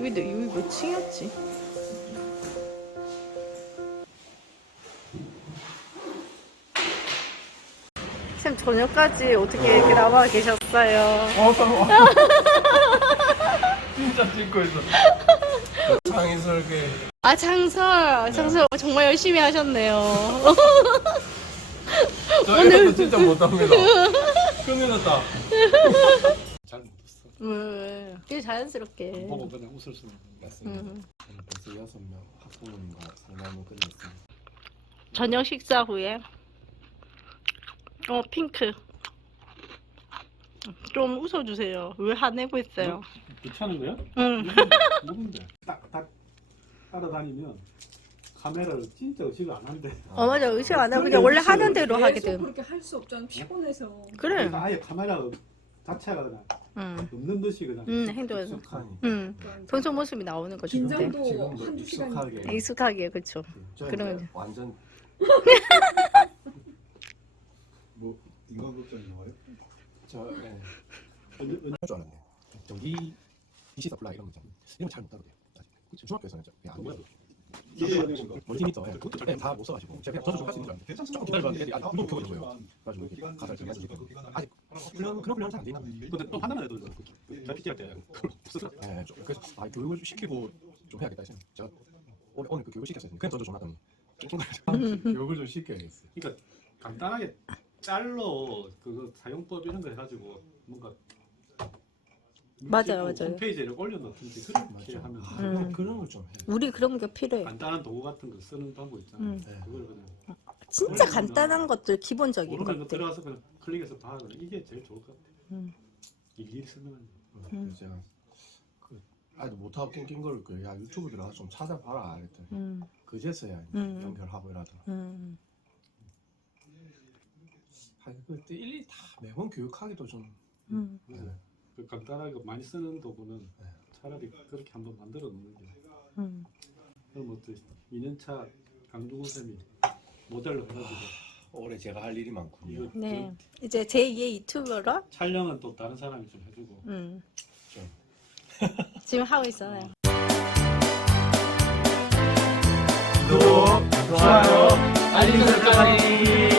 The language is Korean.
여기 몇 층이었지? 쌤 저녁까지 어떻게 이렇게 남아 계셨어요? 진짜 찍고 있어. 창의 설계. 아 장설 정말 열심히 하셨네요. 저 이것도 진짜 못합니다. 큰일 났다. 잘 못했어. 왜? 되게 자연스럽게. 보고 그냥 웃을 수는 있습니다. 벌써 6명 학부모님과 상담을 끝냈습니다. 저녁 식사 후에 핑크 좀 웃어주세요. 왜 화내고 있어요? 괜찮은 거야? 응. 누군데? 딱 따라다니면 카메라를 진짜 의식을 안 한대. 맞아. 의식 안 하고 그냥 원래 하는 대로 하게 계속 돼. 그렇게 할 수 없잖아. 피곤해서. 그래. 그러니까 아예 카메라 자체가 그냥 응. 없는 듯이 그냥. 행동에서. 익숙하니. 응. 평소 모습이 나오는 거죠. 근데. 긴장도 지금도 한두 시간. 익숙하게. 익숙하게 그렇죠. 저 그러면 이제 완전 뭐 인간극장이 나와요? 저 예. 언제 할 줄 알았네. 전기 DC 서플라이 이런 거 있잖아. 이런 거잘 못 다루대요. 중학교에서는 그냥 안 보여요. 멀티미터 그것도 다 못 써가지고 제가 그냥 저도 좀 할 수 있는 줄 알았는데 조금 기다려봤는데 애들이 아직 운동 켜고 있는 거예요. 그래가지고 이렇게 가사를 좀 해주고 아직 그런 훈련은 잘 안 되나? 근데 또 하나만 해도 잘 PT 할 때 그걸 없었어. 네, 그래서 교육을 좀 시키고 좀 해야겠다 했어요. 제가 오늘 그 교육을 시켰어요. 그냥 저도 좀 하더니 교육을 좀 시켜야겠어요. 그러니까 간단하게 짤로 그 사용법 이런 거 해가지고 뭔가 맞아요. 홈페이지에 올려놓든지 그렇게 맞죠. 하면 그런 걸 좀 해. 우리 그런 게 필요해. 간단한 도구 같은 거 쓰는 방법 있잖아요. 네. 그걸 그냥 진짜 간단한 것들 기본적인 모르는 거 것들. 들어가서 그냥 클릭해서 봐. 이게 제일 좋을 것 같아. 음. 일일이 설명하는 거. 그래서 제가 그 아이도 못하고 낀 걸 야 유튜브 들어가서 좀 찾아봐라 그랬더니 음. 그제서야 연결하고 이러더. 음. 그때 일일이 다 매번 교육하기도 좀. 네. 그 간단하게 많이 쓰는 도구는 네. 차라리 그렇게 한번 만들어 놓는 게. 음. 그럼 뭐 2년차 강중훈 쌤이 모델로 해가지고 올해 제가 할 일이 많군요. 이거 네. 이제 제2의 유튜버로 촬영은 또 다른 사람이 좀 해주고. 좀. 지금 하고 있어요. 구독, 좋아요, 알림 설정하기.